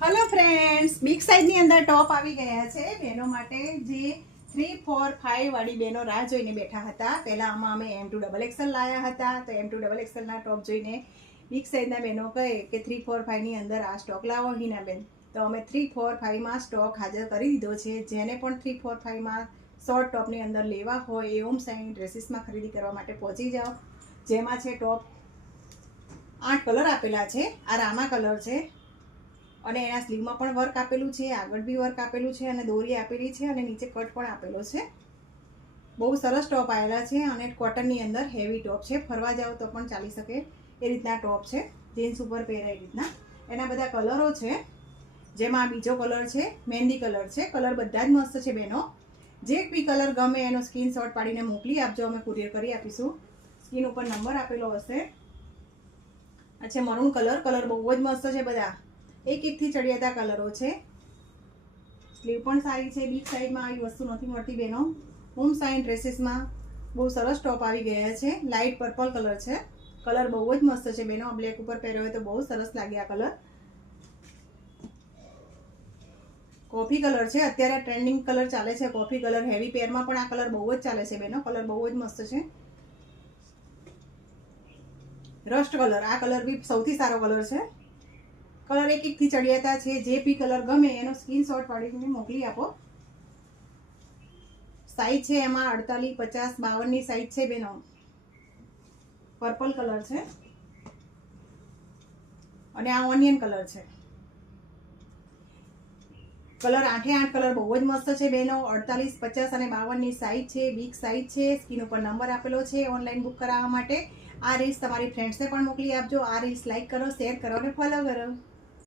Hello friends, big size ની અંદર ટોપ આવી ગયા છે બહેનો માટે જે 3, 4, 5 વાળી બહેનો રાહ જોઈને બેઠા હતા। પહેલા આમાં અમે M2 ડબલ એક્સેલ લાયા હતા, તો M2 ડબલ એક્સેલ ના ટોપ જોઈને બિગ સાઇઝના બહેનો કહે કે 3, 4, 5 ની અંદર આ સ્ટોક લાવો હિનાબેન। તો અમે 3, 4, 5 માં સ્ટોક હાજર કરી દીધો છે। જેને પણ 3, 4, 5 માં શોર્ટ ટોપની અંદર લેવા હોય એ ઓમ સાઇન ડ્રેસીસમાં ખરીદી કરવા માટે પહોંચી જાઓ। જેમાં છે ટોપ 8 કલર આપેલા છે। આ રામા કલર છે અને એના સ્લીવમાં પણ વર્ક આપેલું છે, આગળ બી વર્ક આપેલું છે અને દોરી આપેલી છે અને નીચે કટ પણ આપેલો છે। બહુ સરસ ટોપ આવેલા છે અને કોટનની અંદર હેવી ટોપ છે, ફરવા જાવ તો પણ ચાલી શકે એ રીતના ટોપ છે, જીન્સ ઉપર પહેરાય એ રીતના। એના બધા કલરો છે, જેમાં બીજો કલર છે મહેંદી કલર છે। કલર બધા જ મસ્ત છે બહેનો, જે બી કલર ગમે એનો સ્ક્રીનશોટ પાડીને મોકલી આપજો, અમે કુરિયર કરી આપીશું। સ્ક્રીન ઉપર નંબર આપેલો હશે। અચ્છા, મરૂન કલર, કલર બહુ જ મસ્ત છે બધા, એક થી ચડિયાતા કલરો છે। સ્લીવ પણ સારી છે, બિગ સાઇઝમાં આવી વસ્તુ નથી મળતી બહેનો। હોમ સાઇન ડ્રેસીસમાં બહુ સરસ ટોપ આવી ગયા છે। લાઇટ પર્પલ કલર છે, કલર બહુ જ મસ્ત છે બહેનો, બ્લેક ઉપર પહેર્યો હોય તો બહુ સરસ લાગે આ કલર। કોફી કલર છે, અત્યારે ટ્રેન્ડિંગ કલર ચાલે છે કોફી કલર, હેવી પેરમાં પણ આ કલર બહુ જ ચાલે છે બહેનો, કલર બહુ જ મસ્ત છે। રસ્ટ કલર, આ કલર બી સૌથી સારો કલર છે। કલર એક થી ચડિયાતા છે, જે બી કલર ગમે એનો સ્ક્રીનશોટ પાડીને મોકલી આપો। સાઈઝ છે એમાં 48, 50, 52 ની સાઈઝ છે બેનો। પર્પલ કલર છે અને આ ઓનિયન કલર છે। કલર 8 કલર બહુ જ મસ્ત છે બેનો। 48, 50 અને 52 ની સાઈઝ છે, બિગ સાઈઝ છે। સ્ક્રીન ઉપર નંબર આપેલો છે ઓનલાઈન બુક કરાવવા માટે। આ રીલ્સ તમારી ફ્રેન્ડ્સને પણ મોકલી આપજો। આ રીલ્સ લાઈક કરો, શેર કરો અને ફોલો કરો।